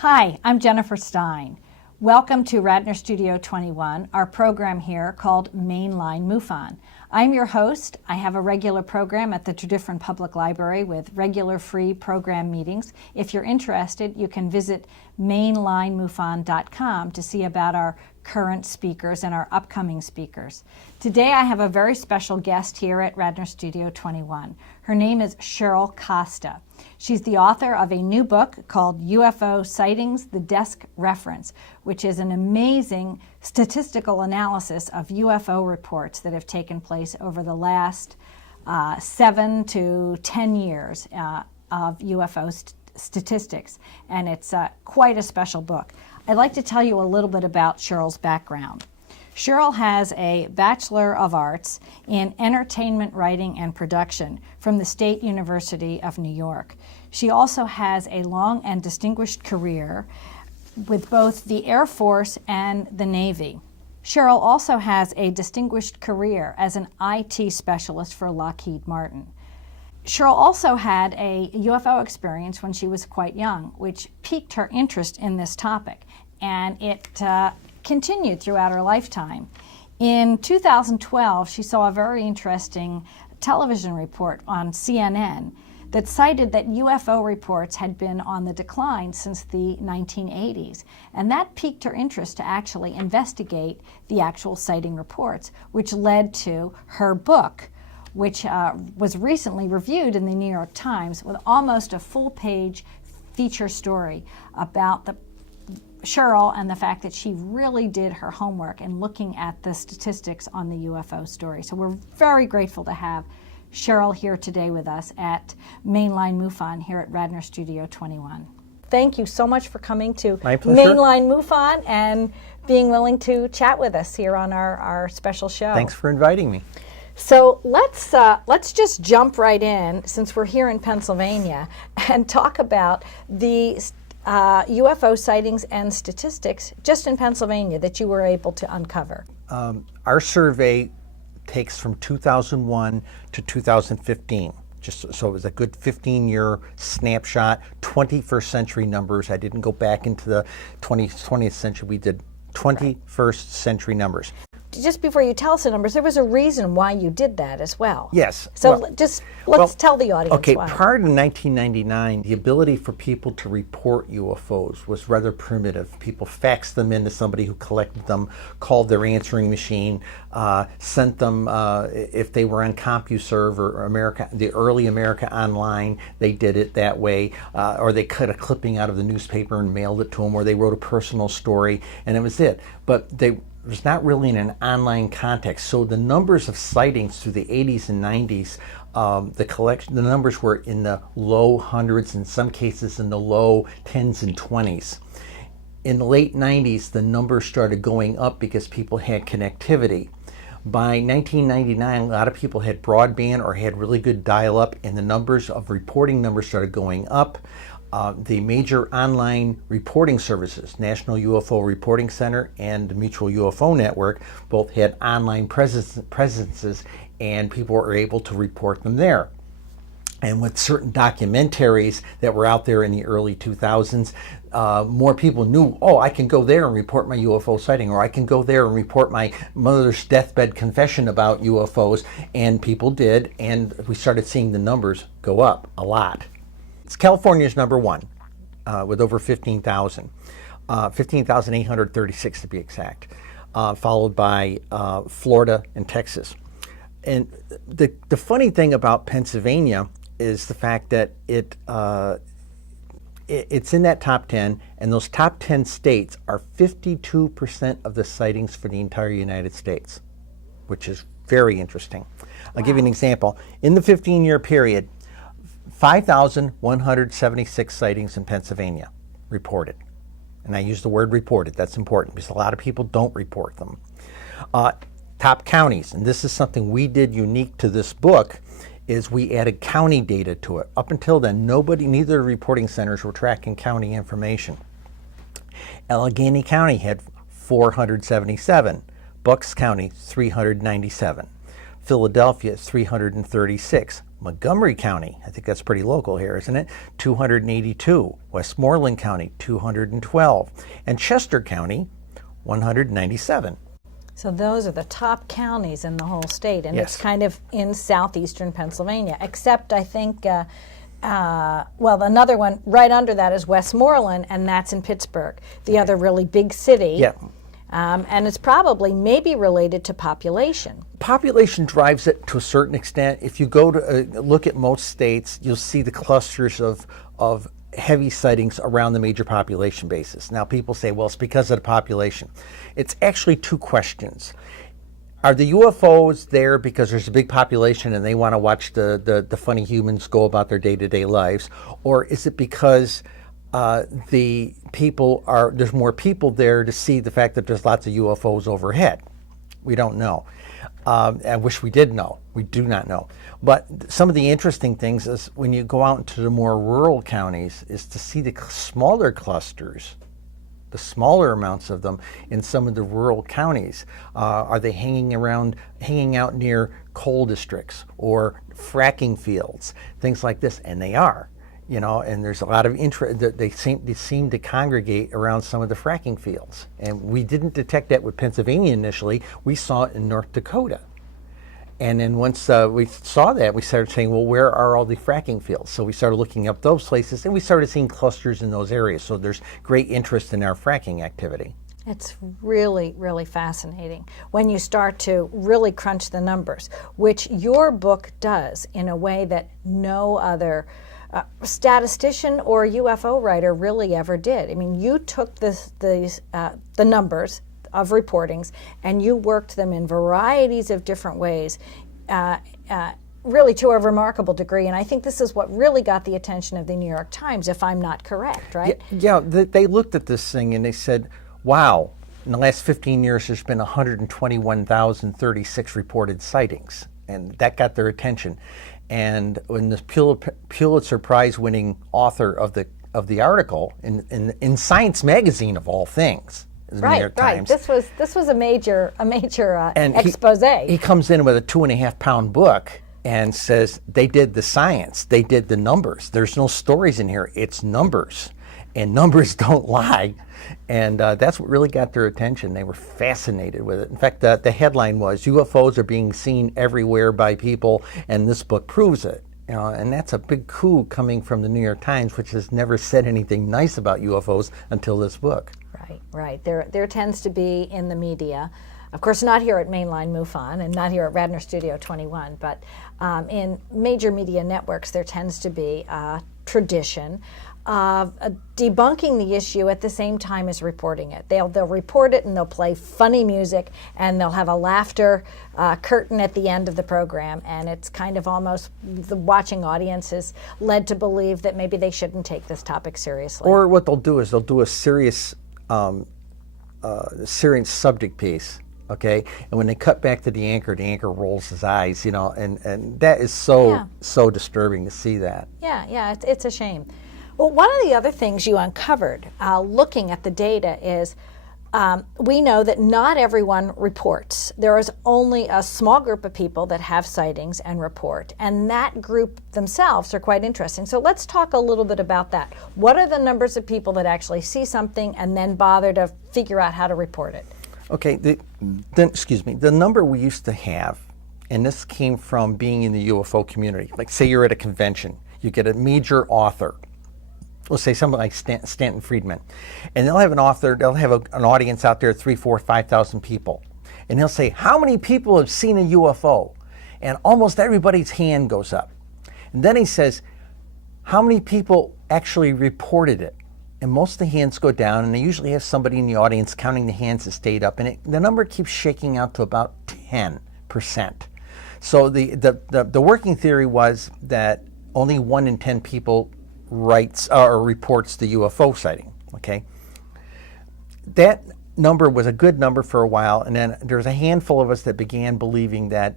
Hi, I'm Jennifer Stein. Welcome to Radnor Studio 21, our program here called Line MUFON. I'm your host. I have a regular program at the Tredyffrin Public Library with regular free program meetings. If you're interested, you can visit mainlinemufon.com to see about our current speakers and our upcoming speakers. Today I have a very special guest here at Radnor Studio 21. Her name is Cheryl Costa. She's the author of a new book called UFO Sightings, the Desk Reference, which is an amazing statistical analysis of UFO reports that have taken place over the last 7 to 10 years of UFO statistics. And it's quite a special book. I'd like to tell you a little bit about Cheryl's background. Cheryl has a Bachelor of Arts in Entertainment Writing and Production from the State University of New York. She also has a long and distinguished career with both the Air Force and the Navy. Cheryl also has a distinguished career as an IT specialist for Lockheed Martin. Cheryl also had a UFO experience when she was quite young, which piqued her interest in this topic, and it continued throughout her lifetime. In 2012, she saw a very interesting television report on CNN that cited that UFO reports had been on the decline since the 1980s, and that piqued her interest to actually investigate the actual sighting reports, which led to her book, which was recently reviewed in the New York Times with almost a full-page feature story about Cheryl and the fact that she really did her homework in looking at the statistics on the UFO story. So we're very grateful to have Cheryl here today with us at Line MUFON here at Radnor Studio 21. Thank you so much for coming to Line MUFON and being willing to chat with us here on our special show. Thanks for inviting me. So let's just jump right in, since we're here in Pennsylvania, and talk about the UFO sightings and statistics just in Pennsylvania that you were able to uncover. Our survey takes from 2001 to 2015. So it was a good 15-year snapshot, 21st century numbers. I didn't go back into the 20th century. We did 21st century numbers. Just before you tell us the numbers, there was a reason why you did that as well. Yes. So let's tell the audience okay, why. Prior to 1999, the ability for people to report UFOs was rather primitive. People faxed them in to somebody who collected them, called their answering machine, sent them, if they were on CompuServe or the early America Online, they did it that way, or they cut a clipping out of the newspaper and mailed it to them, or they wrote a personal story, and it was it. But it was not really in an online context. So the numbers of sightings through the 80s and 90s, the numbers were in the low hundreds, in some cases in the low 10s and 20s. In the late 90s, the numbers started going up because people had connectivity. By 1999, a lot of people had broadband or had really good dial-up, and the numbers of reporting numbers started going up. The major online reporting services, National UFO Reporting Center and the Mutual UFO Network, both had online presences, and people were able to report them there. And with certain documentaries that were out there in the early 2000s, more people knew, oh, I can go there and report my UFO sighting, or I can go there and report my mother's deathbed confession about UFOs, and people did, and we started seeing the numbers go up a lot. California's number one, with over 15,000, 15,836 to be exact, followed by Florida and Texas. And the funny thing about Pennsylvania is the fact that it's in that top 10, and those top 10 states are 52% of the sightings for the entire United States, which is very interesting. I'll give you an example. In the 15-year period, 5,176 sightings in Pennsylvania reported. And I use the word reported. That's important because a lot of people don't report them. Top counties, and this is something we did unique to this book, is we added county data to it. Up until then, neither reporting centers were tracking county information. Allegheny County had 477, Bucks County 397, Philadelphia 336, Montgomery County, I think that's pretty local here, isn't it? 282. Westmoreland County, 212. And Chester County, 197. So those are the top counties in the whole state, and Yes. it's kind of in southeastern Pennsylvania, except I think, well, another one right under that is Westmoreland, and that's in Pittsburgh, the other really big city. Yeah. And it's probably maybe related to population. Population drives it to a certain extent. If you go to look at most states, you'll see the clusters of heavy sightings around the major population bases. Now people say, well, it's because of the population. It's actually two questions. Are the UFOs there because there's a big population and they want to watch the funny humans go about their day-to-day lives? Or is it because there's more people there to see the fact that there's lots of UFOs overhead? We don't know. I wish we did know. We do not know. But some of the interesting things is when you go out into the more rural counties is to see the smaller clusters, the smaller amounts of them in some of the rural counties. Are they hanging out near coal districts or fracking fields, things like this? And they are. And there's a lot of interest. They seem to congregate around some of the fracking fields. And we didn't detect that with Pennsylvania initially. We saw it in North Dakota. And then once we saw that, we started saying, well, where are all the fracking fields? So we started looking up those places, and we started seeing clusters in those areas. So there's great interest in our fracking activity. It's really, really fascinating when you start to really crunch the numbers, which your book does in a way that no other statistician or UFO writer really ever did. I mean, you took the numbers of reportings and you worked them in varieties of different ways, really to a remarkable degree. And I think this is what really got the attention of the New York Times, if I'm not correct, right? Yeah, they looked at this thing and they said, wow, in the last 15 years there's been 121,036 reported sightings. And that got their attention. And when this Pulitzer Prize-winning author of the article in Science magazine of all things, the New York Times, This was a major and expose. He comes in with a 2.5-pound book and says they did the science, they did the numbers. There's no stories in here. It's numbers, and numbers don't lie. And that's what really got their attention. They were fascinated with it. In fact, the headline was, UFOs are being seen everywhere by people, and this book proves it. And that's a big coup coming from the New York Times, which has never said anything nice about UFOs until this book. Right. There tends to be in the media, of course not here at Mainline MUFON and not here at Radnor Studio 21, but in major media networks there tends to be a tradition of debunking the issue at the same time as reporting it. They'll report it and they'll play funny music and they'll have a laughter curtain at the end of the program, and it's kind of almost the watching audience is led to believe that maybe they shouldn't take this topic seriously. Or what they'll do is they'll do a serious subject piece, okay? And when they cut back to the anchor rolls his eyes, and that is so disturbing to see that. Yeah, it's a shame. Well, one of the other things you uncovered looking at the data is we know that not everyone reports. There is only a small group of people that have sightings and report, and that group themselves are quite interesting. So let's talk a little bit about that. What are the numbers of people that actually see something and then bother to figure out how to report it? Okay, the number we used to have, and this came from being in the UFO community, like say you're at a convention, you get a major author, let's say someone like Stanton Friedman, and they'll have an audience out there, 3,000, 4,000, 5,000 people, and they'll say, how many people have seen a UFO? And almost everybody's hand goes up. And then he says, how many people actually reported it? And most of the hands go down, and they usually have somebody in the audience counting the hands that stayed up, and the number keeps shaking out to about 10%. So the working theory was that only 1 in 10 people writes or reports the UFO sighting. Okay, that number was a good number for a while, and then there's a handful of us that began believing that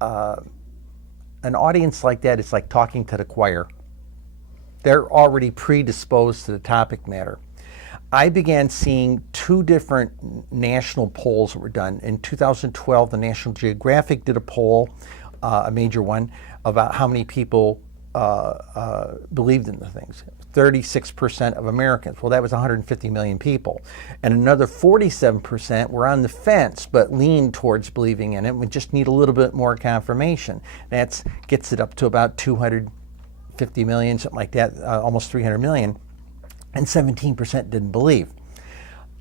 an audience like that is like talking to the choir. They're already predisposed to the topic matter. I began seeing 2 different national polls that were done. In 2012, the National Geographic did a poll a major one, about how many people believed in the things. 36% of Americans. Well, that was 150 million people. And another 47% were on the fence, but leaned towards believing in it. We just need a little bit more confirmation. That gets it up to about 250 million, something like that, almost 300 million. And 17% didn't believe.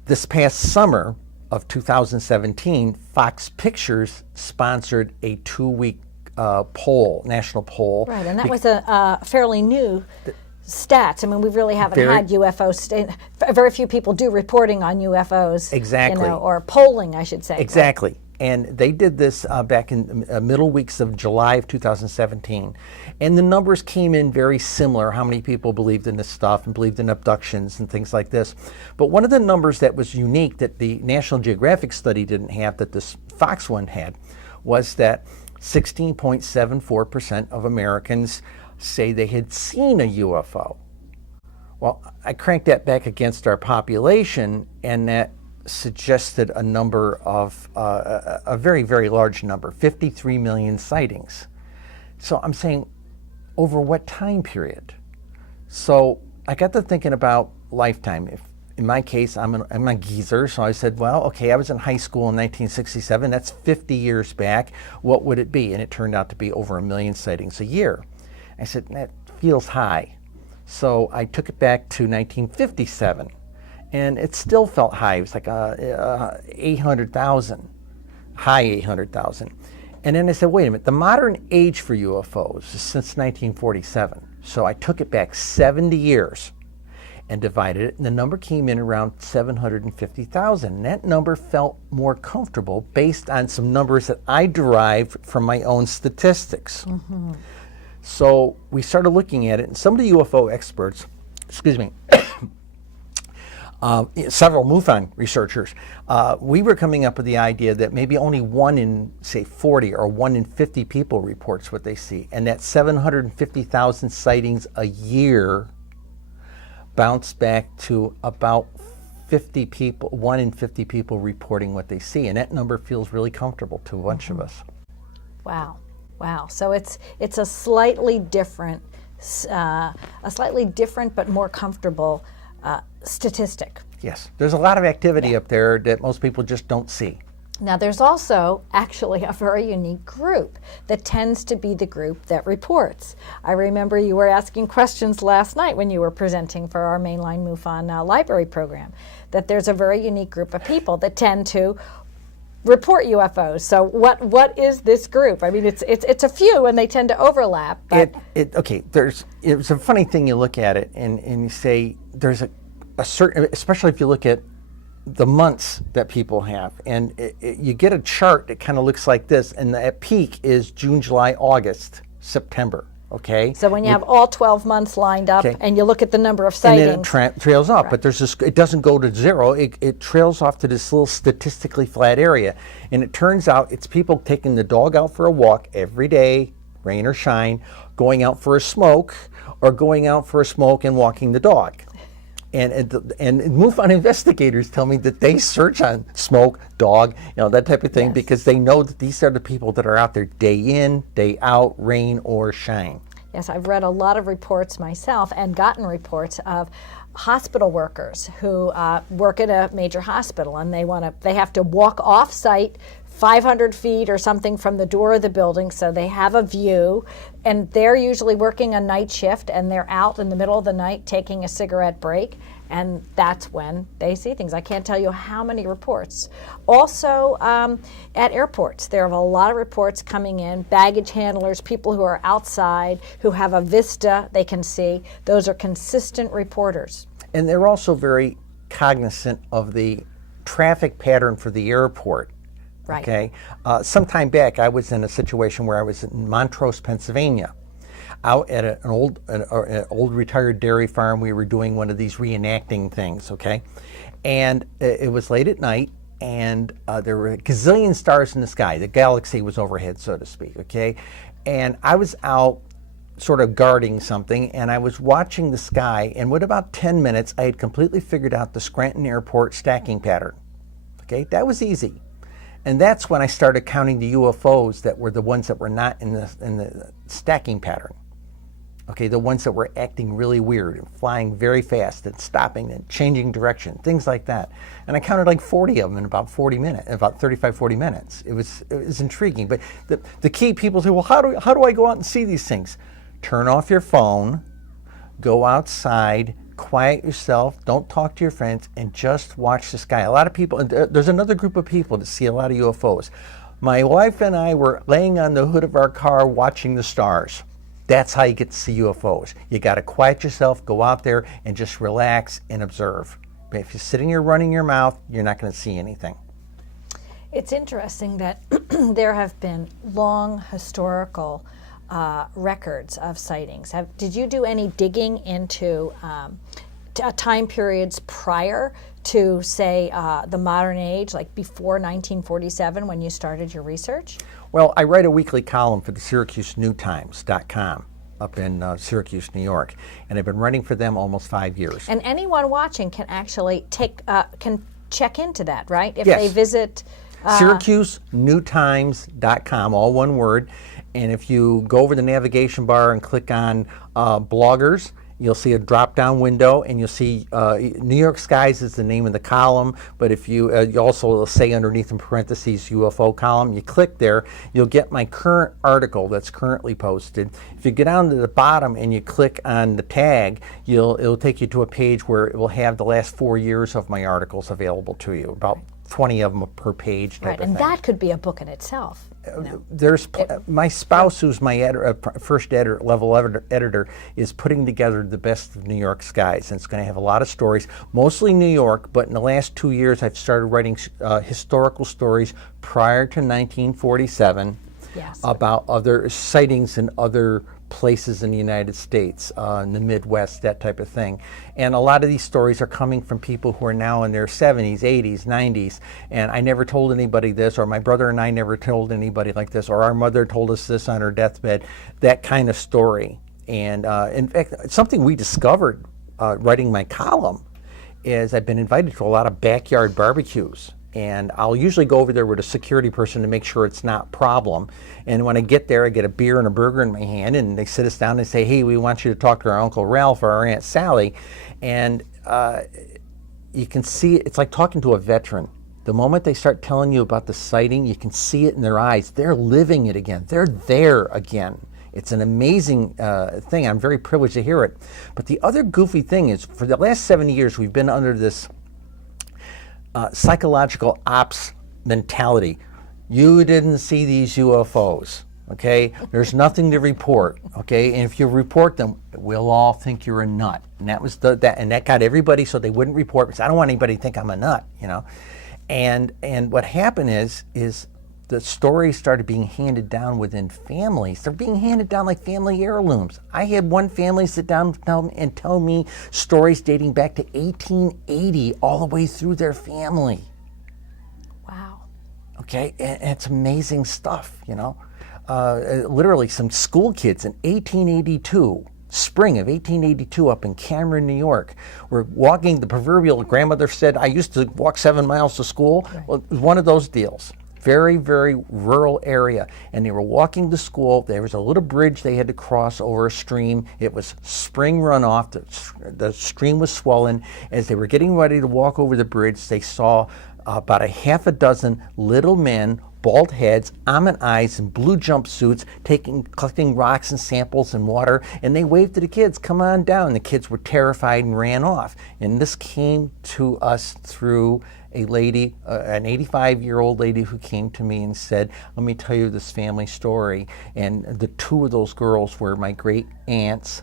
This past summer of 2017, Fox Pictures sponsored a 2-week poll, national poll. Right, and that was a fairly new stats. I mean, we really haven't had UFO. Very few people do reporting on UFOs. Exactly. Or polling, I should say. Exactly. Right? And they did this back in middle weeks of July of 2017. And the numbers came in very similar, how many people believed in this stuff and believed in abductions and things like this. But one of the numbers that was unique that the National Geographic study didn't have, that this Fox one had, was that 16.74% of Americans say they had seen a UFO. Well, I cranked that back against our population, and that suggested a number of, a very, very large number, 53 million sightings. So I'm saying, over what time period? So I got to thinking about lifetime. If, in my case, I'm a geezer, so I said, well, okay, I was in high school in 1967, that's 50 years back, what would it be? And it turned out to be over 1 million sightings a year. I said, that feels high. So I took it back to 1957, and it still felt high. It was like 800,000, high 800,000. And then I said, wait a minute, the modern age for UFOs is since 1947. So I took it back 70 years and divided it, and the number came in around 750,000. And that number felt more comfortable based on some numbers that I derived from my own statistics. Mm-hmm. So we started looking at it, and some of the UFO experts, several MUFON researchers, we were coming up with the idea that maybe only 1 in, say, 40 or 1 in 50 people reports what they see, and that 750,000 sightings a year bounced back to about 50 people, 1 in 50 people reporting what they see, and that number feels really comfortable to a bunch of us. Wow. Wow, so it's a slightly different but more comfortable statistic. Yes, there's a lot of activity up there that most people just don't see. Now, there's also actually a very unique group that tends to be the group that reports. I remember you were asking questions last night when you were presenting for our mainline MUFON library program, that there's a very unique group of people that tend to report UFOs. So what is this group? I mean, it's a few, and they tend to overlap. But it's a funny thing. You look at it and you say there's a certain, especially if you look at the months that people have, and you get a chart that kind of looks like this, and the peak is June, July, August, September. Okay. So when you have all 12 months lined up, and you look at the number of sightings, and then it trails off. Right. But there's this, it doesn't go to zero. It trails off to this little statistically flat area, and it turns out it's people taking the dog out for a walk every day, rain or shine, going out for a smoke, or going out for a smoke and walking the dog. And MUFON investigators tell me that they search on smoke, dog, that type of thing, yes, because they know that these are the people that are out there day in, day out, rain or shine. Yes, I've read a lot of reports myself and gotten reports of hospital workers who work at a major hospital, and they have to walk off site 500 feet or something from the door of the building, so they have a view, and they're usually working a night shift, and they're out in the middle of the night taking a cigarette break, and that's when they see things. I can't tell you how many reports. Also, at airports, there are a lot of reports coming in, baggage handlers, people who are outside, who have a vista they can see. Those are consistent reporters. And they're also very cognizant of the traffic pattern for the airport. Right. Okay. Some time back, I was in a situation where I was in Montrose, Pennsylvania, out at an old retired dairy farm. We were doing one of these reenacting things. Okay, and it was late at night, and there were a gazillion stars in the sky. The galaxy was overhead, so to speak. Okay, and I was out sort of guarding something, and I was watching the sky. And within about 10 minutes, I had completely figured out the Scranton Airport stacking pattern. Okay, that was easy. And that's when I started counting the UFOs that were the ones that were not in the stacking pattern. Okay, the ones that were acting really weird and flying very fast and stopping and changing direction, things like that. And I counted like 40 of them in about 35, 40 minutes. It was intriguing. But the key, people say, well, how do I go out and see these things? Turn off your phone, go outside, quiet yourself, don't talk to your friends, and just watch the sky. A lot of people, there's another group of people that see a lot of UFOs. My wife and I were laying on the hood of our car watching the stars. That's how you get to see UFOs. You got to quiet yourself, go out there, and just relax and observe. But if you're sitting here running your mouth, you're not going to see anything. It's interesting that there have been long historical records of sightings. Did you do any digging into time periods prior to, say, the modern age, like before 1947 when you started your research? Well, I write a weekly column for the SyracuseNewTimes.com up in Syracuse, New York, and I've been writing for them almost 5 years. And anyone watching can actually can check into that, right? If yes. they visit SyracuseNewTimes.com, all one word. And if you go over the navigation bar and click on bloggers, you'll see a drop-down window, and you'll see New York Skies is the name of the column, but if you also say underneath in parentheses UFO column, you click there, you'll get my current article that's currently posted. If you get down to the bottom and you click on the tag, it'll take you to a page where it will have the last 4 years of my articles available to you, about 20 of them per page type of and thing. that could be a book in itself. There's my spouse, who's my first level editor, is putting together the best of New York skies, and it's going to have a lot of stories, mostly New York. But in the last 2 years, I've started writing historical stories prior to 1947 about other sightings in other places in the United States, in the Midwest, that type of thing. And a lot of these stories are coming from people who are now in their 70s, 80s, 90s, and I never told anybody this, or my brother and I never told anybody like this, or our mother told us this on her deathbed, that kind of story. And in fact, something we discovered writing my column is I've been invited to a lot of backyard barbecues. And I'll usually go over there with a security person to make sure it's not a problem. And when I get there, I get a beer and a burger in my hand, and they sit us down and say, hey, we want you to talk to our Uncle Ralph or our Aunt Sally. And you can see it's like talking to a veteran. The moment they start telling you about the sighting, you can see it in their eyes. They're living it again. They're there again. It's an amazing thing. I'm very privileged to hear it. But the other goofy thing is, for the last 70 years, we've been under this psychological ops mentality. You didn't see these UFOs, okay? There's nothing to report, okay? And if you report them, we'll all think you're a nut. And that was that got everybody, so they wouldn't report, because I don't want anybody to think I'm a nut, you know? And what happened is the stories started being handed down within families. They're being handed down like family heirlooms. I had one family sit down and tell me stories dating back to 1880 all the way through their family. Wow. Okay, and it's amazing stuff, you know. Literally some school kids in 1882, spring of 1882 up in Cameron, New York, were walking, the proverbial grandmother said, I used to walk 7 miles to school. Right. Well, it was one of those deals. Very, very rural area, and they were walking to school. There was a little bridge they had to cross over a stream. It was spring runoff. The stream was swollen. As they were getting ready to walk over the bridge, they saw about a half a dozen little men, bald heads, almond eyes, and blue jumpsuits, collecting rocks and samples and water, and they waved to the kids, come on down. The kids were terrified and ran off. And this came to us through a lady, an 85-year-old lady, who came to me and said, let me tell you this family story. And the two of those girls were my great aunts.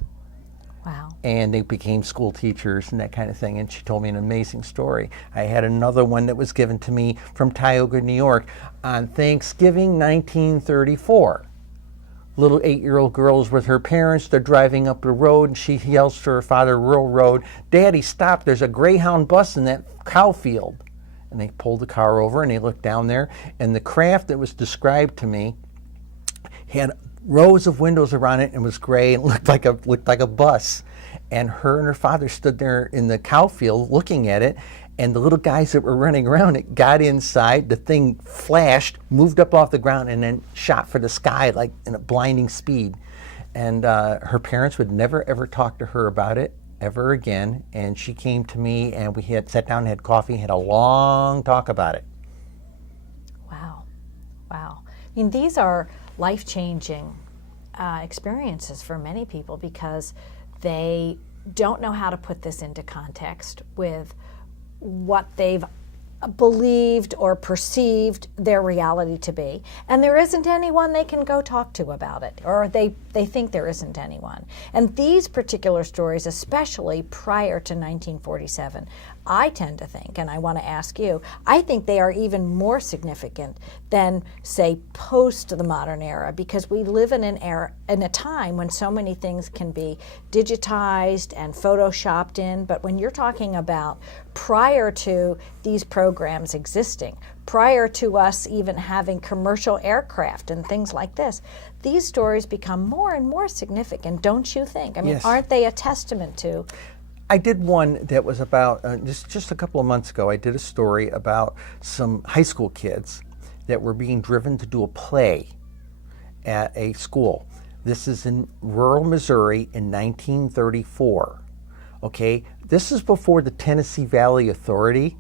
Wow. And they became school teachers and that kind of thing. And she told me an amazing story. I had another one that was given to me from Tioga, New York on Thanksgiving 1934. Little 8-year-old girl's with her parents. They're driving up the road, and she yells to her father, rural road, Daddy, stop, there's a Greyhound bus in that cow field. And they pulled the car over, and they looked down there, and the craft that was described to me had rows of windows around it and was gray and looked like a bus. And her father stood there in the cow field looking at it, And the little guys that were running around it got inside, the thing flashed, moved up off the ground, and then shot for the sky like in a blinding speed. And her parents would never ever talk to her about it ever again. And she came to me, and we had sat down and had coffee and had a long talk about it. Wow. Wow. I mean, these are life-changing experiences for many people because they don't know how to put this into context with what they've believed or perceived their reality to be, and there isn't anyone they can go talk to about it, or they think there isn't anyone. And these particular stories, especially prior to 1947, I tend to think, and I want to ask you, I think they are even more significant than, say, post the modern era, because we live in an era, in a time when so many things can be digitized and photoshopped in. But when you're talking about prior to these programs existing, prior to us even having commercial aircraft and things like this, these stories become more and more significant, don't you think? I mean, Yes. Aren't they a testament to? I did one that was about, just a couple of months ago, I did a story about some high school kids that were being driven to do a play at a school. This is in rural Missouri in 1934. Okay, this is before the Tennessee Valley Authority.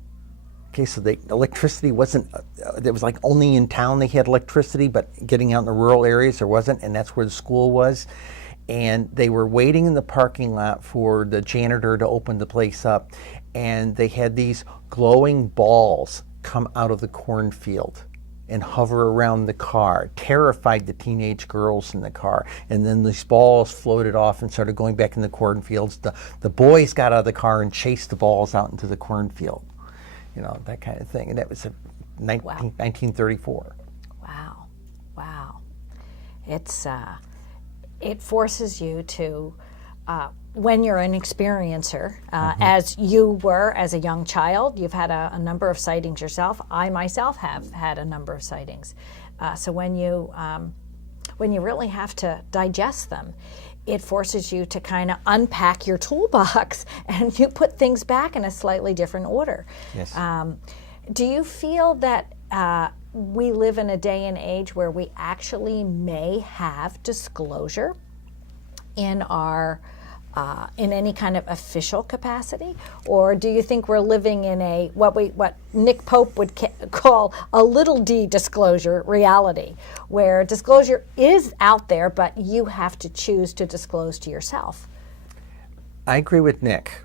Okay, so the electricity wasn't, it was like only in town they had electricity, but getting out in the rural areas there wasn't, and that's where the school was. And they were waiting in the parking lot for the janitor to open the place up, and they had these glowing balls come out of the cornfield and hover around the car, terrified the teenage girls in the car. And then these balls floated off and started going back in the cornfields. The boys got out of the car and chased the balls out into the cornfield, you know, that kind of thing. And that was 1934. Wow, wow. It forces you to, when you're an experiencer, as you were as a young child, you've had a number of sightings yourself. I myself have had a number of sightings. So when you really have to digest them, it forces you to kind of unpack your toolbox and you put things back in a slightly different order. Yes. Do you feel that we live in a day and age where we actually may have disclosure in our in any kind of official capacity, or do you think we're living in a what Nick Pope would call a little d disclosure reality, where disclosure is out there, but you have to choose to disclose to yourself? I agree with Nick.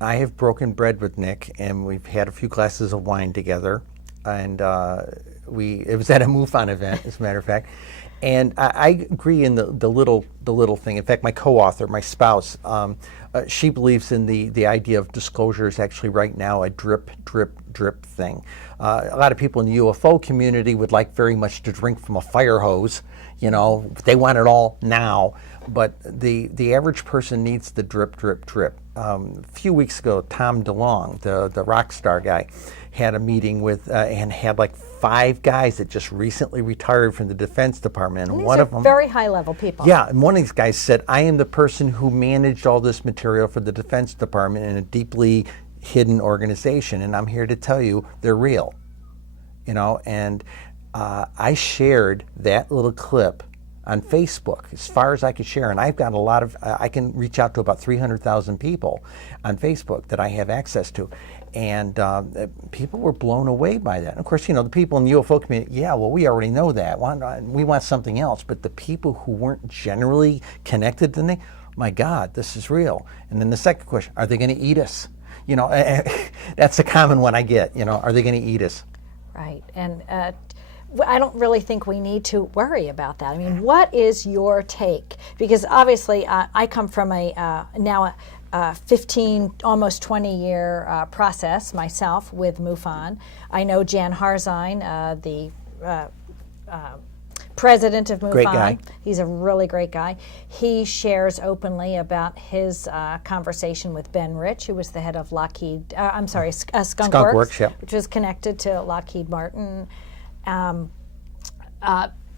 I have broken bread with Nick, and we've had a few glasses of wine together, and it was at a MUFON event, as a matter of fact. And I agree in the little thing. In fact, my co-author, my spouse, she believes in the idea of disclosure is actually right now a drip, drip, drip thing. A lot of people in the UFO community would like very much to drink from a fire hose. You know, they want it all now. But the average person needs the drip, drip, drip. A few weeks ago, Tom DeLonge, the rock star guy, had a meeting with and had like 5 guys that just recently retired from the Defense Department. And and these one are of them, very high-level people. yeah, and one of these guys said, "I am the person who managed all this material for the Defense Department in a deeply hidden organization, and I'm here to tell you they're real." You know, and I shared that little clip on Facebook as far as I could share, and I've got a lot of, I can reach out to about 300,000 people on Facebook that I have access to, and people were blown away by that. And of course, you know, the people in the UFO community, yeah, well, we already know that. We want something else. But the people who weren't generally connected to me, my God, this is real. And then the second question, are they going to eat us? You know, that's a common one I get. You know, are they going to eat us? Right, and I don't really think we need to worry about that. I mean, what is your take? Because obviously, I come from now a 15, almost 20-year process myself with MUFON. I know Jan Harzine, the president of MUFON. Great guy. He's a really great guy. He shares openly about his conversation with Ben Rich, who was the head of Skunk Works, yep. which was connected to Lockheed Martin.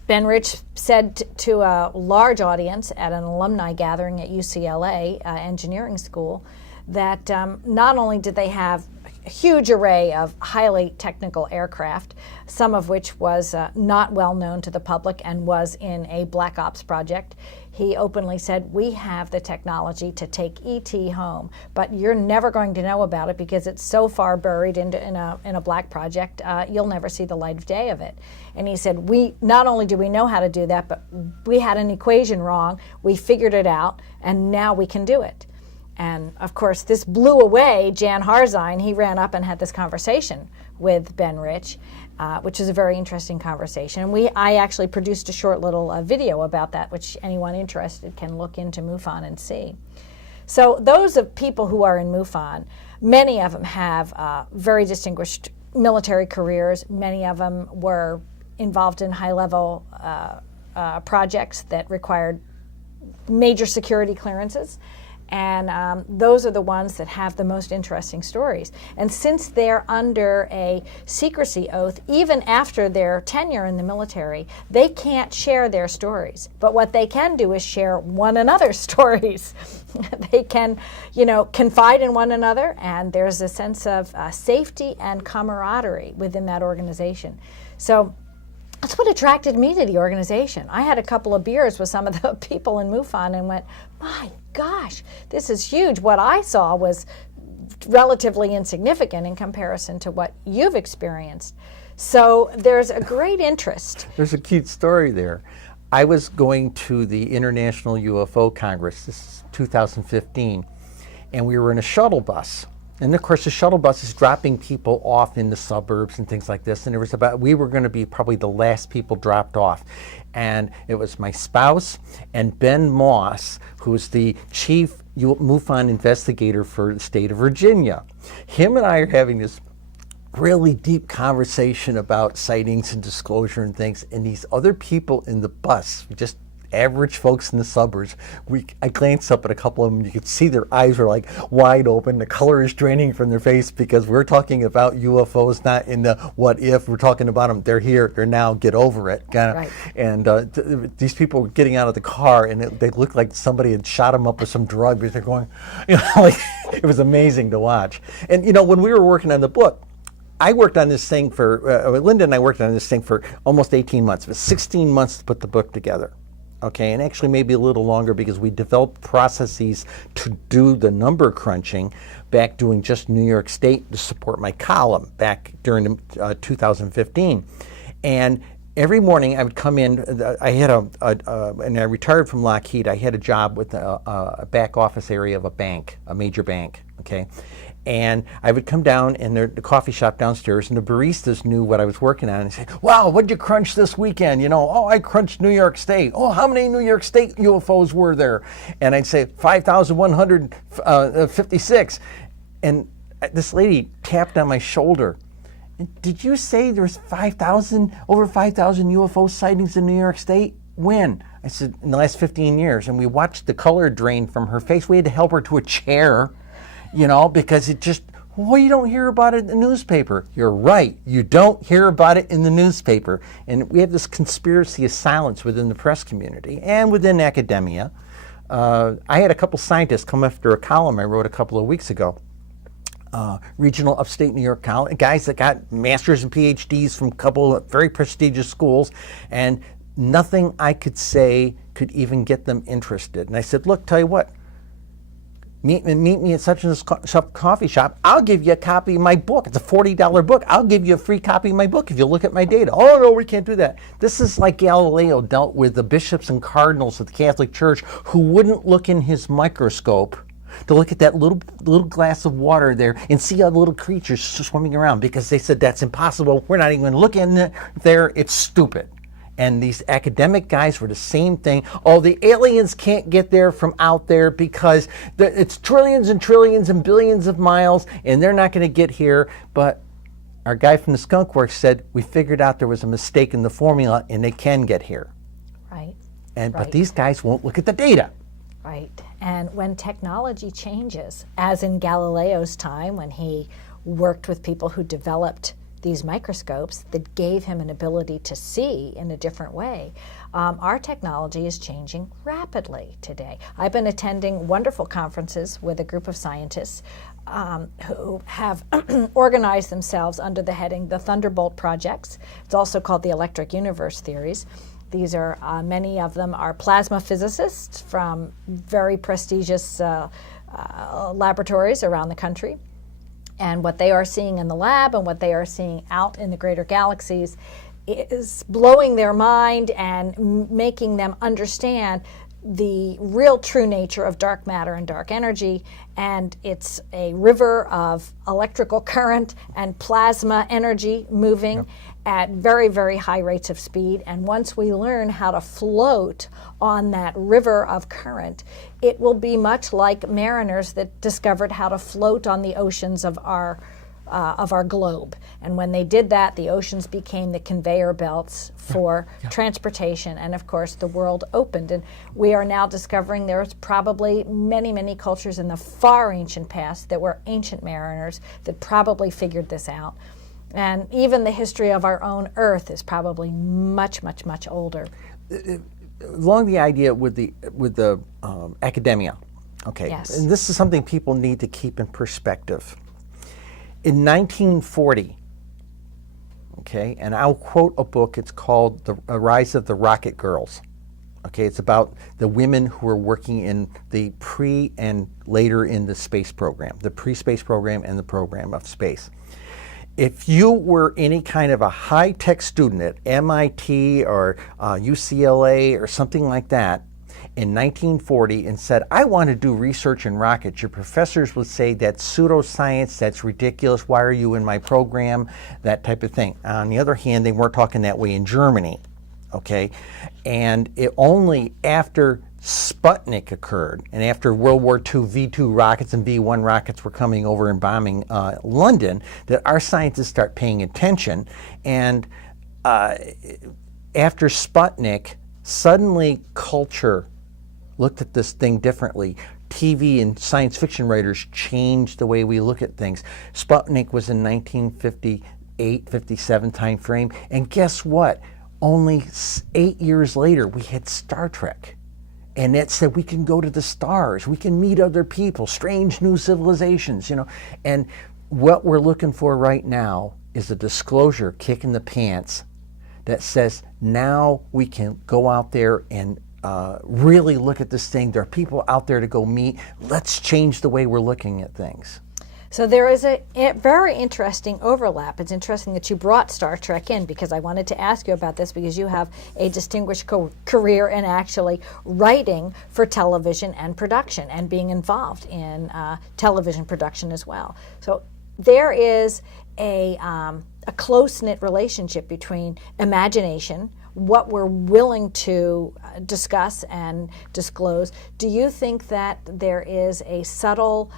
Ben Rich said to a large audience at an alumni gathering at UCLA Engineering School that not only did they have huge array of highly technical aircraft, some of which was not well known to the public and was in a black ops project. He openly said, we have the technology to take ET home, but you're never going to know about it because it's so far buried in a black project, you'll never see the light of day of it. And he said, we not only do we know how to do that, but we had an equation wrong, we figured it out, and now we can do it. And of course, this blew away Jan Harzine. He ran up and had this conversation with Ben Rich, which is a very interesting conversation. And I actually produced a short little video about that, which anyone interested can look into MUFON and see. So those of people who are in MUFON, many of them have very distinguished military careers. Many of them were involved in high-level projects that required major security clearances. And those are the ones that have the most interesting stories. And since they're under a secrecy oath, even after their tenure in the military, they can't share their stories. But what they can do is share one another's stories. They can, confide in one another, and there's a sense of safety and camaraderie within that organization. So that's what attracted me to the organization. I had a couple of beers with some of the people in MUFON and went, my gosh, this is huge. What I saw was relatively insignificant in comparison to what you've experienced. So there's a great interest. There's a cute story there. I was going to the International UFO Congress, this is 2015, and we were in a shuttle bus. And of course, the shuttle bus is dropping people off in the suburbs and things like this. And we were going to be probably the last people dropped off. And it was my spouse and Ben Moss, who is the chief MUFON investigator for the state of Virginia. Him and I are having this really deep conversation about sightings and disclosure and things. And these other people in the bus, just average folks in the suburbs, I glanced up at a couple of them, you could see their eyes were like wide open, the color is draining from their face because we're talking about UFOs, not in the what if, we're talking about them, they're here, they're now, get over it. Right. And these people were getting out of the car and they looked like somebody had shot them up with some drug because they're going, like, it was amazing to watch. And when we were working on the book, I worked on this thing for, Linda and I worked on this thing for almost 18 months. It was 16 months to put the book together. Okay, and actually maybe a little longer because we developed processes to do the number crunching back doing just New York State to support my column back during 2015. And every morning I would come in, I had and I retired from Lockheed, I had a job with a back office area of a bank, a major bank, okay? And I would come down in the coffee shop downstairs, and the baristas knew what I was working on and say, wow, what'd you crunch this weekend? Oh, I crunched New York State. Oh, how many New York State UFOs were there? And I'd say 5,156. And this lady tapped on my shoulder. Did you say there's over 5,000 UFO sightings in New York State? When? I said, in the last 15 years. And we watched the color drain from her face. We had to help her to a chair. Because it just, you don't hear about it in the newspaper. You're right, you don't hear about it in the newspaper. And we have this conspiracy of silence within the press community and within academia. I had a couple scientists come after a column I wrote a couple of weeks ago. Regional upstate New York guys that got masters and PhDs from a couple of very prestigious schools, and nothing I could say could even get them interested. And I said, look, tell you what, Meet me at such and such coffee shop. I'll give you a copy of my book. It's a $40 book. I'll give you a free copy of my book if you look at my data. Oh, no, we can't do that. This is like Galileo dealt with the bishops and cardinals of the Catholic Church who wouldn't look in his microscope to look at that little glass of water there and see all the little creatures swimming around because they said that's impossible. We're not even going to look in there. It's stupid. And these academic guys were the same thing. Oh, the aliens can't get there from out there because it's trillions and trillions and billions of miles and they're not going to get here. But our guy from the Skunk Works said, we figured out there was a mistake in the formula and they can get here. Right. But these guys won't look at the data. Right. And when technology changes, as in Galileo's time when he worked with people who developed these microscopes that gave him an ability to see in a different way. Our technology is changing rapidly today. I've been attending wonderful conferences with a group of scientists who have organized themselves under the heading the Thunderbolt Projects. It's also called the Electric Universe Theories. These are, many of them are plasma physicists from very prestigious laboratories around the country. And what they are seeing in the lab and what they are seeing out in the greater galaxies is blowing their mind and making them understand the real true nature of dark matter and dark energy. And it's a river of electrical current and plasma energy moving at very, very high rates of speed. And once we learn how to float on that river of current, it will be much like mariners that discovered how to float on the oceans of our globe. And when they did that, the oceans became the conveyor belts for transportation, and of course the world opened. And we are now discovering there's probably many, many cultures in the far ancient past that were ancient mariners that probably figured this out. And even the history of our own Earth is probably much, much, much older. Along the idea with the academia, okay, Yes. And this is something people need to keep in perspective. In 1940, okay, and I'll quote a book, it's called The Rise of the Rocket Girls. Okay, it's about the women who were working in the pre and later in the space program, the pre-space program and the program of space. If you were any kind of a high-tech student at MIT or UCLA or something like that in 1940 and said, I want to do research in rockets, your professors would say that's pseudoscience, that's ridiculous, why are you in my program, that type of thing. On the other hand, they weren't talking that way in Germany, okay? And it only after Sputnik occurred, and after World War II, V-2 rockets and V-1 rockets were coming over and bombing London, that our scientists start paying attention. And after Sputnik, suddenly culture looked at this thing differently. TV and science fiction writers changed the way we look at things. Sputnik was in 1958, 57 time frame, and guess what? Only 8 years later, we had Star Trek. And it said we can go to the stars, we can meet other people, strange new civilizations, you know. And what we're looking for right now is a disclosure, kick in the pants, that says now we can go out there and really look at this thing. There are people out there to go meet. Let's change the way we're looking at things. So there is a very interesting overlap. It's interesting that you brought Star Trek in, because I wanted to ask you about this, because you have a distinguished career in actually writing for television and production and being involved in television production as well. So there is a close-knit relationship between imagination, what we're willing to discuss and disclose. Do you think that there is a subtle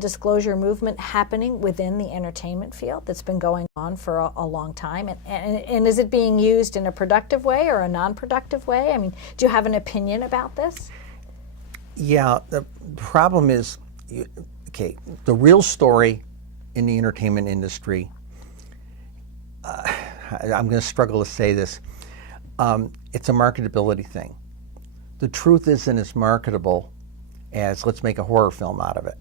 disclosure movement happening within the entertainment field that's been going on for a long time? And is it being used in a productive way or a non-productive way? I mean, do you have an opinion about this? Yeah, the problem is, okay, the real story in the entertainment industry, I'm going to struggle to say this, it's a marketability thing. The truth isn't as marketable as let's make a horror film out of it.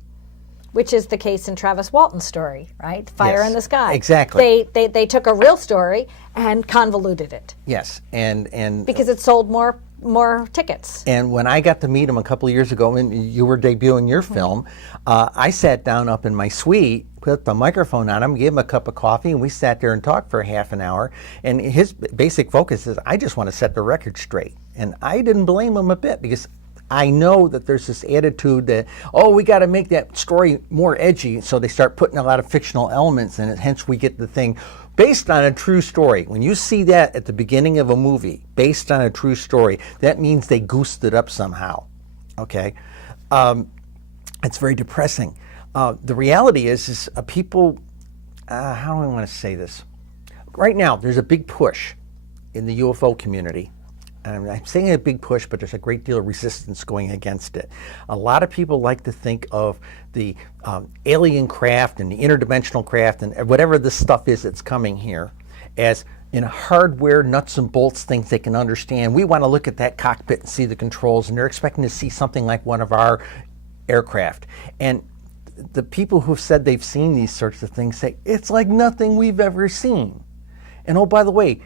Which is the case in Travis Walton's story, right? Fire in the Sky. Exactly. They took a real story and convoluted it. Yes, and because it sold more tickets. And when I got to meet him a couple of years ago, and you were debuting your film, I sat down up in my suite, put the microphone on him, gave him a cup of coffee, and we sat there and talked for half an hour. And his basic focus is, I just want to set the record straight. And I didn't blame him a bit, because I know that there's this attitude that, oh, we got to make that story more edgy, so they start putting a lot of fictional elements in it, hence we get the thing based on a true story. When you see that at the beginning of a movie, based on a true story, that means they goosed it up somehow, okay? It's very depressing. The reality is people, how do I want to say this? Right now, there's a big push in the UFO community, I'm saying a big push, but there's a great deal of resistance going against it. A lot of people like to think of the alien craft and the interdimensional craft and whatever this stuff is that's coming here as in hardware, nuts and bolts, things they can understand. We want to look at that cockpit and see the controls, and they're expecting to see something like one of our aircraft. And the people who've said they've seen these sorts of things say, it's like nothing we've ever seen. And oh, by the way,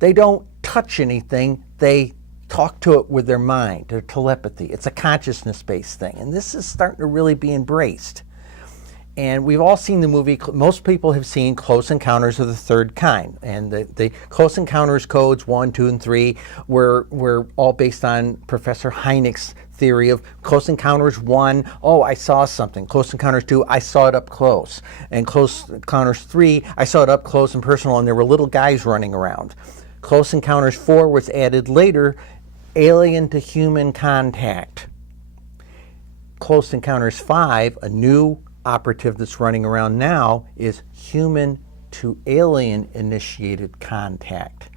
they don't touch anything, they talk to it with their mind, their telepathy. It's a consciousness-based thing, and this is starting to really be embraced. And we've all seen the movie, most people have seen Close Encounters of the Third Kind. And the Close Encounters codes 1, 2, and 3 were all based on Professor Hynek's theory of Close Encounters 1, oh, I saw something. Close Encounters 2, I saw it up close. And Close Encounters 3, I saw it up close and personal, and there were little guys running around. Close Encounters 4 was added later, alien to human contact. Close Encounters 5, a new operative that's running around now, is human to alien initiated contact.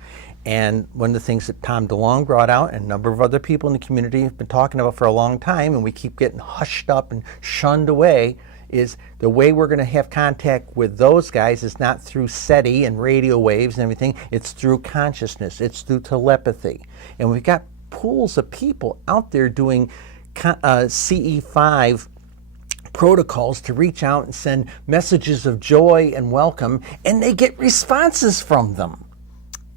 And one of the things that Tom DeLonge brought out, and a number of other people in the community have been talking about for a long time, and we keep getting hushed up and shunned away, is the way we're going to have contact with those guys is not through SETI and radio waves and everything, it's through consciousness, it's through telepathy. And we've got pools of people out there doing CE5 protocols to reach out and send messages of joy and welcome, and they get responses from them.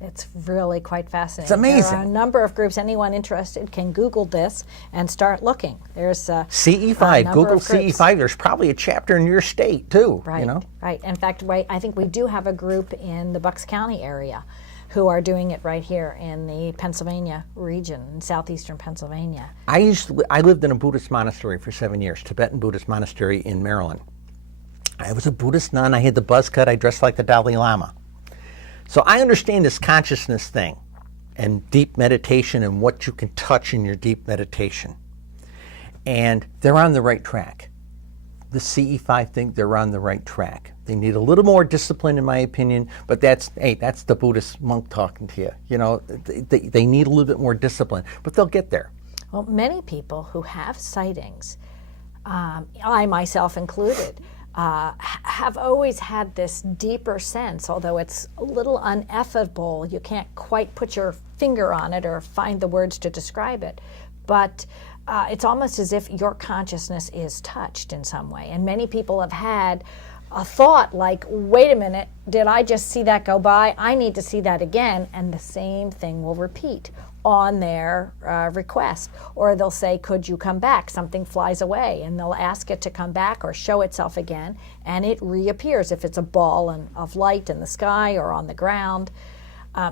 It's really quite fascinating. It's amazing. There are a number of groups. Anyone interested can Google this and start looking. There's CE5. Google CE5. There's probably a chapter in your state too. Right. You know? Right. In fact, I think we do have a group in the Bucks County area who are doing it right here in the Pennsylvania region, in southeastern Pennsylvania. I lived in a Buddhist monastery for 7 years, Tibetan Buddhist monastery in Maryland. I was a Buddhist nun. I had the buzz cut. I dressed like the Dalai Lama. So I understand this consciousness thing and deep meditation and what you can touch in your deep meditation. And they're on the right track. The CE5 thing, they're on the right track. They need a little more discipline, in my opinion, but that's the Buddhist monk talking to you. You know, they need a little bit more discipline, but they'll get there. Well, many people who have sightings, I myself included, have always had this deeper sense, although it's a little ineffable. You can't quite put your finger on it or find the words to describe it, but it's almost as if your consciousness is touched in some way. And many people have had a thought like, wait a minute, did I just see that go by? I need to see that again. And the same thing will repeat on their request. Or they'll say, could you come back? Something flies away, and they'll ask it to come back or show itself again, and it reappears if it's a ball of light in the sky or on the ground.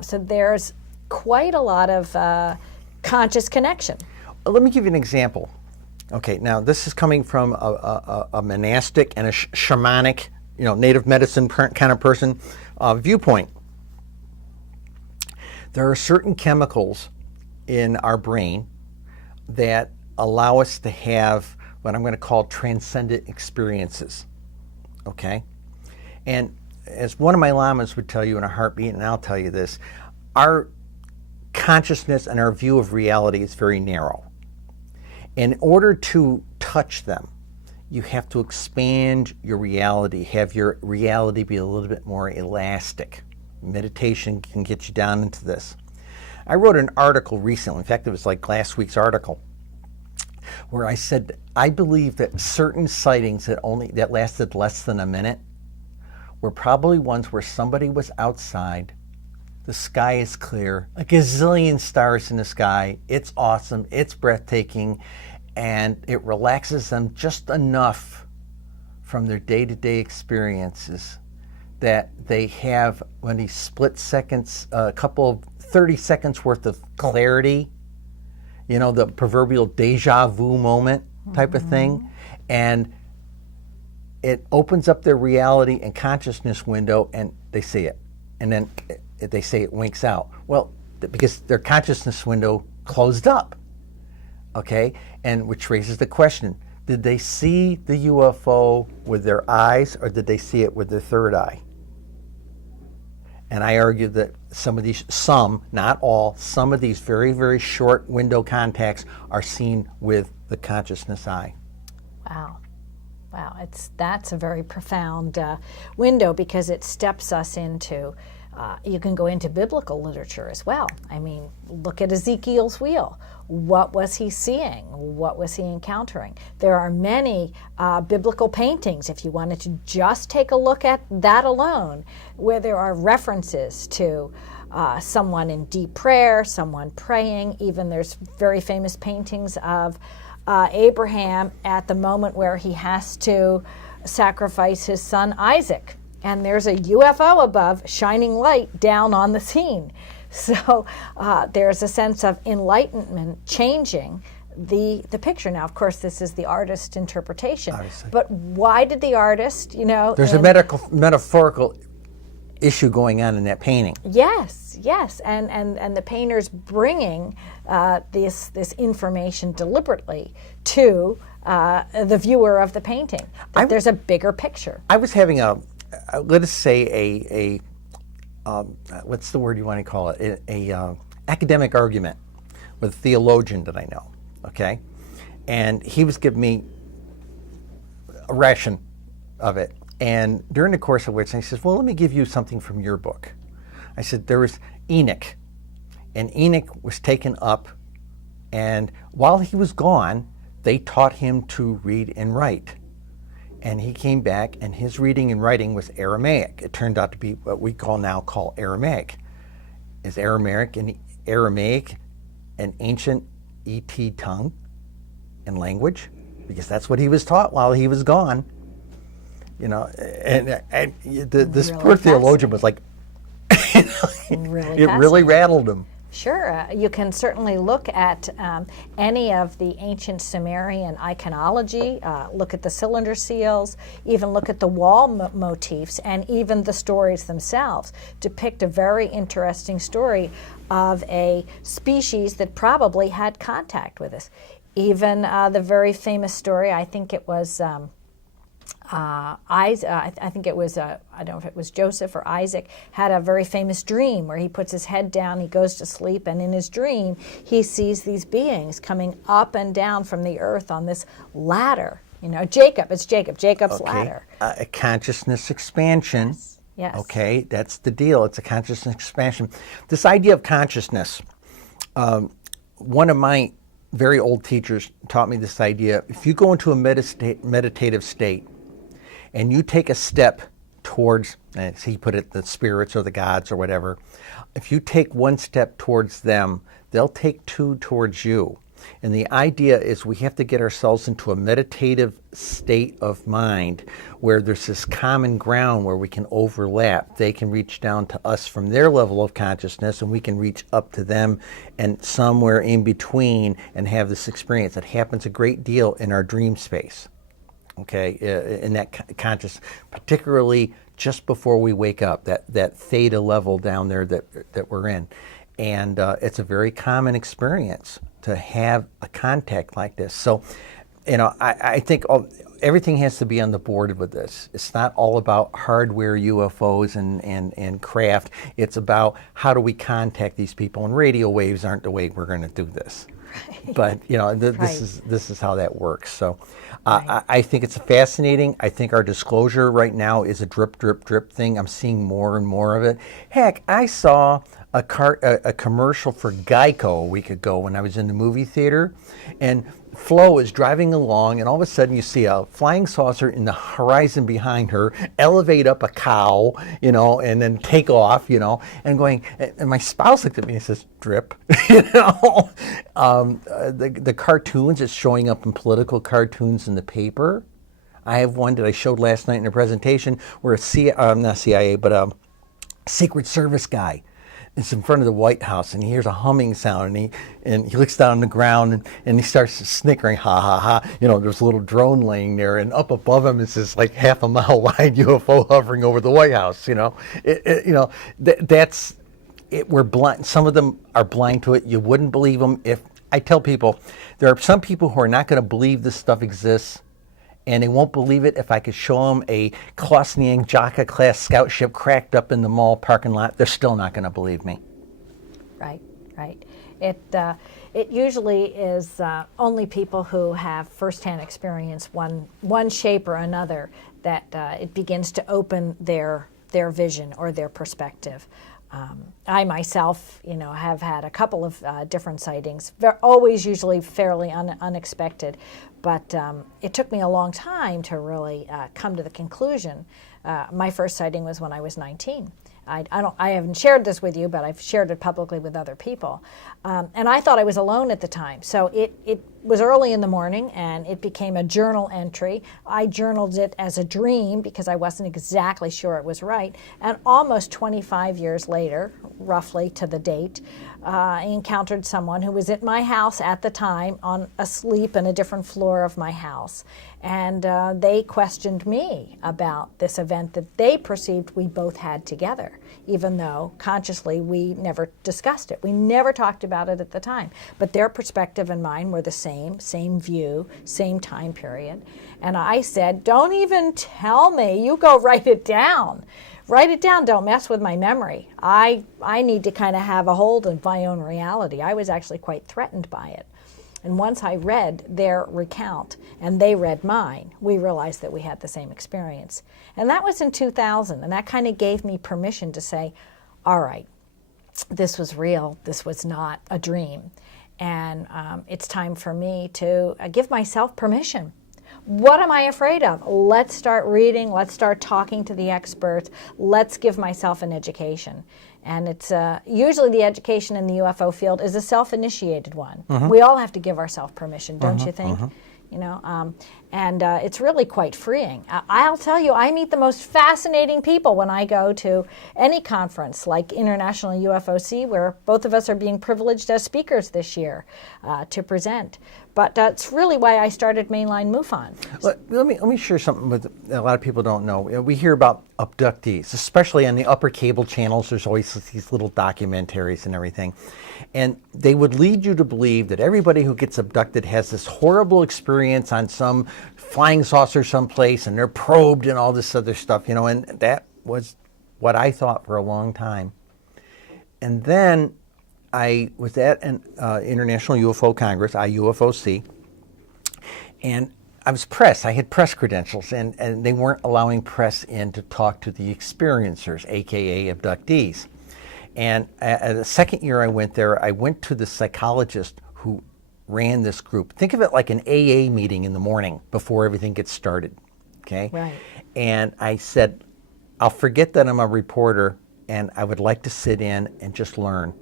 So there's quite a lot of conscious connection. Let me give you an example. Okay, now this is coming from a monastic and a shamanic, native medicine kind of person viewpoint. There are certain chemicals in our brain that allow us to have what I'm going to call transcendent experiences. Okay? And as one of my lamas would tell you in a heartbeat, and I'll tell you this, our consciousness and our view of reality is very narrow. In order to touch them, you have to expand your reality, have your reality be a little bit more elastic. Meditation can get you down into this. I wrote an article recently, in fact it was like last week's article, where I said I believe that certain sightings that lasted less than a minute were probably ones where somebody was outside, the sky is clear, a gazillion stars in the sky, it's awesome, it's breathtaking, and it relaxes them just enough from their day-to-day experiences that they have, when these split seconds, a couple of 30 seconds worth of clarity, the proverbial deja vu moment type of thing, and it opens up their reality and consciousness window, and they see it. And then they say it winks out. Well, because their consciousness window closed up, okay? And which raises the question, did they see the UFO with their eyes, or did they see it with their third eye? And I argue that not all, some of these very, very short window contacts are seen with the consciousness eye. Wow. Wow, that's a very profound window, because it steps us into, you can go into biblical literature as well. I mean, look at Ezekiel's wheel. What was he seeing? What was he encountering? There are many biblical paintings, if you wanted to just take a look at that alone, where there are references to someone in deep prayer, someone praying. Even there's very famous paintings of Abraham at the moment where he has to sacrifice his son Isaac, and there's a UFO above shining light down on the scene. So there's a sense of enlightenment changing the picture. Now, of course, this is the artist's interpretation, Obviously. But why did the artist, There's a metaphorical issue going on in that painting. Yes, and the painter's bringing this information deliberately to the viewer of the painting, that there's a bigger picture. I was having let us say what's the word you want to call it? A academic argument with a theologian that I know, okay? And he was giving me a ration of it. And during the course of which, he says, well, let me give you something from your book. I said, there was Enoch, and Enoch was taken up, and while he was gone, they taught him to read and write. And he came back, and his reading and writing was Aramaic. It turned out to be what we call Aramaic. Is Aramaic an ancient ET tongue and language? Because that's what he was taught while he was gone. And this Really poor theologian was like, Really it really rattled him. Sure, you can certainly look at any of the ancient Sumerian iconology, look at the cylinder seals, even look at the wall motifs, and even the stories themselves depict a very interesting story of a species that probably had contact with us. Even the very famous story, I think it was I think it was, I don't know if it was Joseph or Isaac, had a very famous dream where he puts his head down, he goes to sleep, and in his dream he sees these beings coming up and down from the earth on this ladder. Jacob's ladder. A consciousness expansion. Yes. Okay, that's the deal. It's a consciousness expansion. This idea of consciousness, one of my very old teachers taught me this idea. If you go into a meditative state, and you take a step towards, as he put it, the spirits or the gods or whatever, if you take one step towards them, they'll take two towards you. And the idea is we have to get ourselves into a meditative state of mind where there's this common ground where we can overlap. They can reach down to us from their level of consciousness, and we can reach up to them and somewhere in between and have this experience. It happens a great deal in our dream space. Okay, in that conscious, particularly just before we wake up, that theta level down there that we're in. And it's a very common experience to have a contact like this. So, I think everything has to be on the board with this. It's not all about hardware UFOs and craft. It's about how do we contact these people, and radio waves aren't the way we're going to do this. Right. But this is how that works. So I think it's fascinating. I think our disclosure right now is a drip, drip, drip thing. I'm seeing more and more of it. Heck, I saw a commercial for Geico a week ago when I was in the movie theater, and Flo is driving along, and all of a sudden you see a flying saucer in the horizon behind her elevate up a cow, and then take off, and going. And my spouse looked at me and says, "Drip," The cartoons, it's showing up in political cartoons in the paper. I have one that I showed last night in a presentation where not CIA, but Secret Service guy. It's in front of the White House, and he hears a humming sound, and he looks down on the ground, and he starts snickering, ha, ha, ha. There's a little drone laying there, and up above him is this like half a mile wide UFO hovering over the White House, That's it. We're blind. Some of them are blind to it. You wouldn't believe them. If I tell people, there are some people who are not going to believe this stuff exists, And they won't believe it if I could show them a Klosniak Jaka class scout ship cracked up in the mall parking lot. They're still not going to believe me. Right, right. It usually is only people who have firsthand experience one shape or another that it begins to open their vision or their perspective. I myself, have had a couple of different sightings, always usually fairly unexpected, but it took me a long time to really come to the conclusion. My first sighting was when I was 19. I haven't shared this with you, but I've shared it publicly with other people. And I thought I was alone at the time. So it was early in the morning, and it became a journal entry. I journaled it as a dream because I wasn't exactly sure it was right. And almost 25 years later, roughly to the date, I encountered someone who was at my house at the time, asleep in a different floor of my house. And they questioned me about this event that they perceived we both had together, even though consciously we never discussed it. We never talked about it at the time. But their perspective and mine were the same view, same time period. And I said, don't even tell me, you go write it down. Write it down, don't mess with my memory. I need to kind of have a hold of my own reality. I was actually quite threatened by it. And once I read their recount and they read mine, we realized that we had the same experience. And that was in 2000, and that kind of gave me permission to say, all right, this was real, this was not a dream. And it's time for me to give myself permission. What am I afraid of? Let's start reading, let's start talking to the experts, let's give myself an education. And it's usually the education in the UFO field is a self-initiated one. Mm-hmm. We all have to give ourselves permission, don't you think? Mm-hmm. And it's really quite freeing. I'll tell you, I meet the most fascinating people when I go to any conference like International UFOC, where both of us are being privileged as speakers this year to present. But that's really why I started Mainline MUFON. Let me share something with a lot of people don't know. We hear about abductees, especially on the upper cable channels. There's always these little documentaries and everything. And they would lead you to believe that everybody who gets abducted has this horrible experience on some flying saucer someplace, and they're probed and all this other stuff, and that was what I thought for a long time. And then I was at an International UFO Congress, IUFOC, and I was press. I had press credentials, and they weren't allowing press in to talk to the experiencers, aka abductees. And the second year I went there, I went to the psychologist who ran this group. Think of it like an AA meeting in the morning before everything gets started, okay? Right. And I said, I'll forget that I'm a reporter, and I would like to sit in and just learn,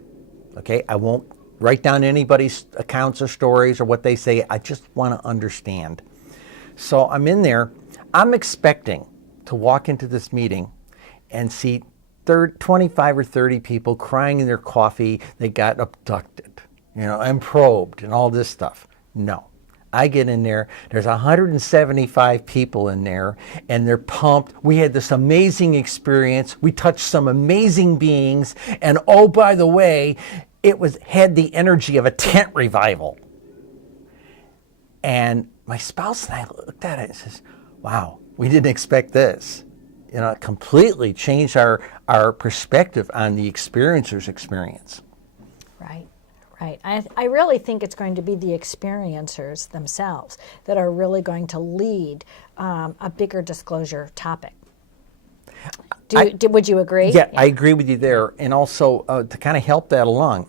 okay? I won't write down anybody's accounts or stories or what they say. I just want to understand. So I'm in there. I'm expecting to walk into this meeting and see 25 or 30 people crying in their coffee. They got abducted, and probed and all this stuff. No. I get in there, there's 175 people in there, and they're pumped. We had this amazing experience. We touched some amazing beings, and oh, by the way, it had the energy of a tent revival. And my spouse and I looked at it and says, wow, we didn't expect this. It completely changed our perspective on the experiencer's experience. Right. Right. I really think it's going to be the experiencers themselves that are really going to lead a bigger disclosure topic. Would you agree? Yeah, I agree with you there. And also, to kind of help that along,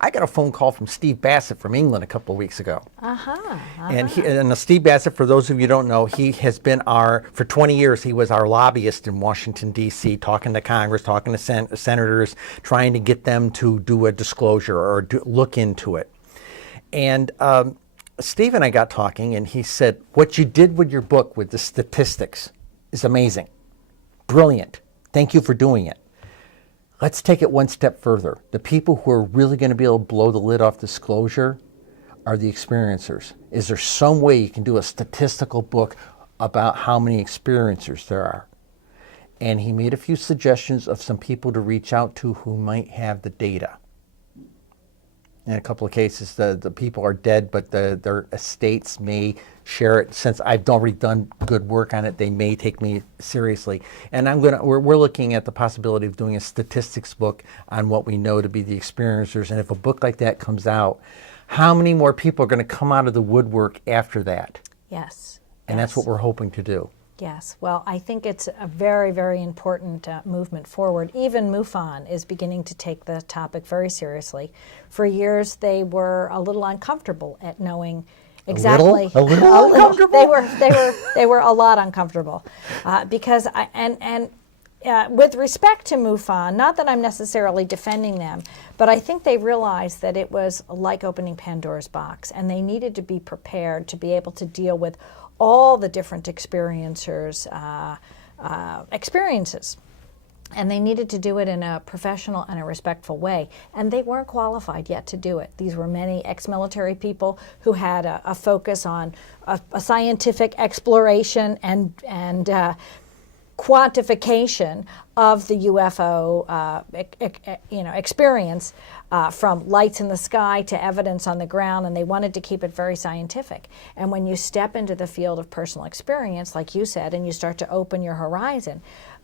I got a phone call from Steve Bassett from England a couple of weeks ago. And Steve Bassett, for those of you who don't know, he has been for 20 years, he was our lobbyist in Washington, D.C., talking to Congress, talking to senators, trying to get them to do a disclosure or look into it. And Steve and I got talking, and he said, what you did with your book with the statistics is amazing. Brilliant. Thank you for doing it. Let's take it one step further. The people who are really going to be able to blow the lid off disclosure are the experiencers. Is there some way you can do a statistical book about how many experiencers there are? And he made a few suggestions of some people to reach out to who might have the data. In a couple of cases, the people are dead, but their estates may share it. Since I've already done good work on it, they may take me seriously. And we're looking at the possibility of doing a statistics book on what we know to be the experiencers. And if a book like that comes out, how many more people are going to come out of the woodwork after that? Yes. And that's what we're hoping to do. Yes, well, I think it's a very, very important movement forward. Even MUFON is beginning to take the topic very seriously. For years, they were a little uncomfortable at knowing exactly. A little uncomfortable. They were a lot uncomfortable because with respect to MUFON, not that I'm necessarily defending them, but I think they realized that it was like opening Pandora's box, and they needed to be prepared to be able to deal with all the different experiencers' experiences. And they needed to do it in a professional and a respectful way. And they weren't qualified yet to do it. These were many ex-military people who had a focus on a scientific exploration and quantification of the UFO experience, from lights in the sky to evidence on the ground, and they wanted to keep it very scientific. And when you step into the field of personal experience, like you said, and you start to open your horizon,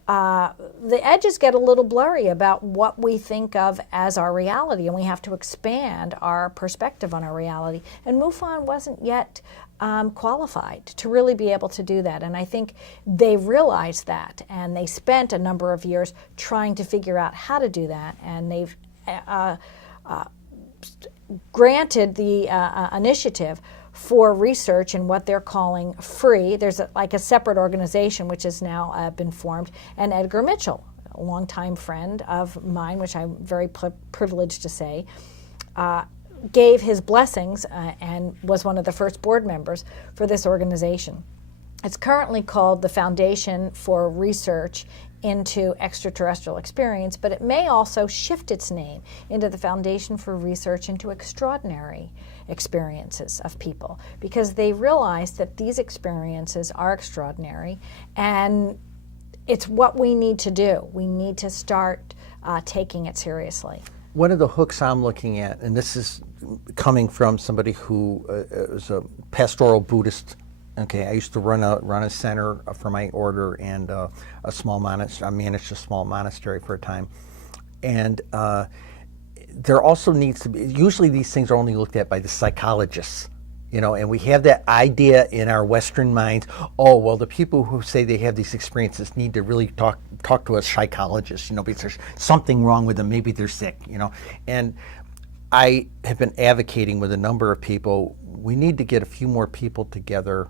the edges get a little blurry about what we think of as our reality, and we have to expand our perspective on our reality. And MUFON wasn't yet qualified to really be able to do that. And I think they realized that, and they spent a number of years trying to figure out how to do that, and they've granted the initiative for research in what they're calling free. There's a separate organization which has now been formed, and Edgar Mitchell, a longtime friend of mine, which I'm very privileged to say, gave his blessings and was one of the first board members for this organization. It's currently called the Foundation for Research into Extraterrestrial Experience, but it may also shift its name into the Foundation for Research into Extraordinary Experiences of People, because they realize that these experiences are extraordinary, and it's what we need to do. We need to start taking it seriously. One of the hooks I'm looking at, and this is coming from somebody who is a pastoral Buddhist. Okay, I used to run a center for my order and a small monastery. I managed a small monastery for a time, and there also needs to be. Usually, these things are only looked at by the psychologists, and we have that idea in our Western minds. Oh, well, the people who say they have these experiences need to really talk to a psychologist, because there's something wrong with them. Maybe they're sick, and I have been advocating with a number of people. We need to get a few more people together.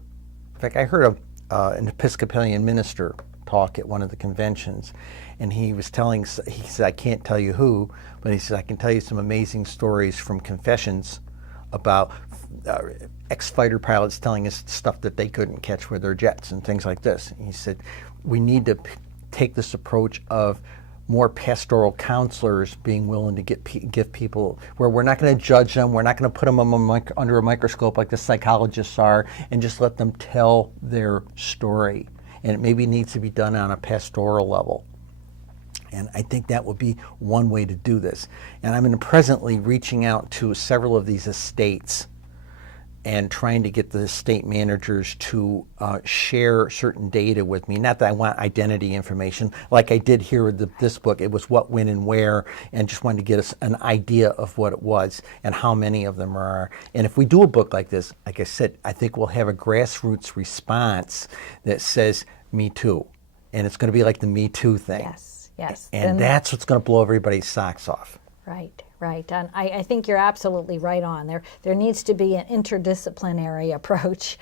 In fact, I heard an Episcopalian minister talk at one of the conventions, and he said, I can't tell you who, but he said, I can tell you some amazing stories from confessions about ex-fighter pilots telling us stuff that they couldn't catch with their jets and things like this. And he said, we need to take this approach of more pastoral counselors being willing to give people, where we're not going to judge them, we're not going to put them under a microscope like the psychologists are, and just let them tell their story. And it maybe needs to be done on a pastoral level. And I think that would be one way to do this. And I'm presently reaching out to several of these estates and trying to get the estate managers to share certain data with me. Not that I want identity information, like I did here with this book. It was what, when, and where, and just wanted to get us an idea of what it was and how many of them are. And if we do a book like this, like I said, I think we'll have a grassroots response that says, me too. And it's going to be like the Me Too thing. Yes. And that's what's going to blow everybody's socks off. Right. And I think you're absolutely right on. There needs to be an interdisciplinary approach,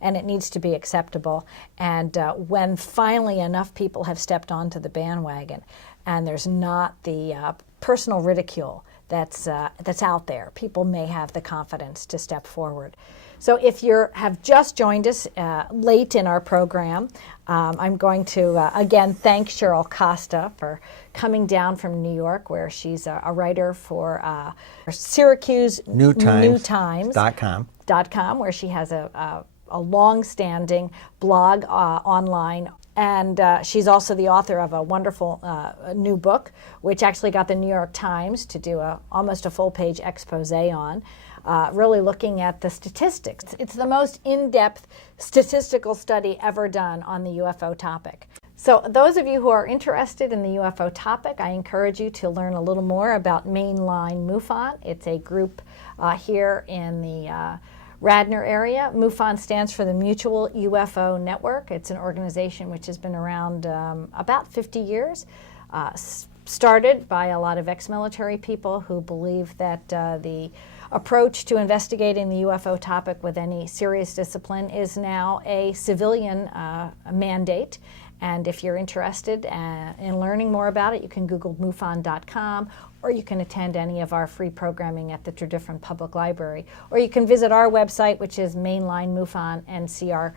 and it needs to be acceptable. And when finally enough people have stepped onto the bandwagon, and there's not the personal ridicule that's out there, people may have the confidence to step forward. So if you have just joined us late in our program, I'm going to again thank Cheryl Costa for coming down from New York, where she's a writer for Syracuse Newtimes.com, where she has a long-standing blog online And she's also the author of a wonderful new book, which actually got the New York Times to do almost a full-page expose on, really looking at the statistics. It's the most in-depth statistical study ever done on the UFO topic. So those of you who are interested in the UFO topic, I encourage you to learn a little more about Line MUFON. It's a group here in the Radnor area. MUFON stands for the Mutual UFO Network. It's an organization which has been around about 50 years, started by a lot of ex-military people who believe that the approach to investigating the UFO topic with any serious discipline is now a civilian mandate. And if you're interested in learning more about it, you can Google MUFON.com, or you can attend any of our free programming at the Tredyffrin Public Library. Or you can visit our website, which is Mainline MUFON, and see our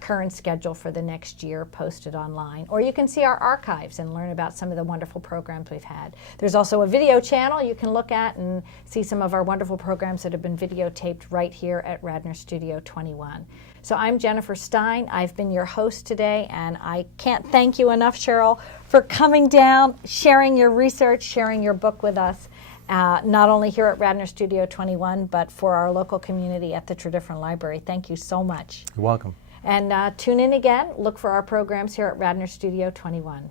current schedule for the next year posted online. Or you can see our archives and learn about some of the wonderful programs we've had. There's also a video channel you can look at and see some of our wonderful programs that have been videotaped right here at Radnor Studio 21. So I'm Jennifer Stein. I've been your host today, and I can't thank you enough, Cheryl, for coming down, sharing your research, sharing your book with us, not only here at Radnor Studio 21, but for our local community at the Tredyffrin Library. Thank you so much. You're welcome. And tune in again. Look for our programs here at Radnor Studio 21.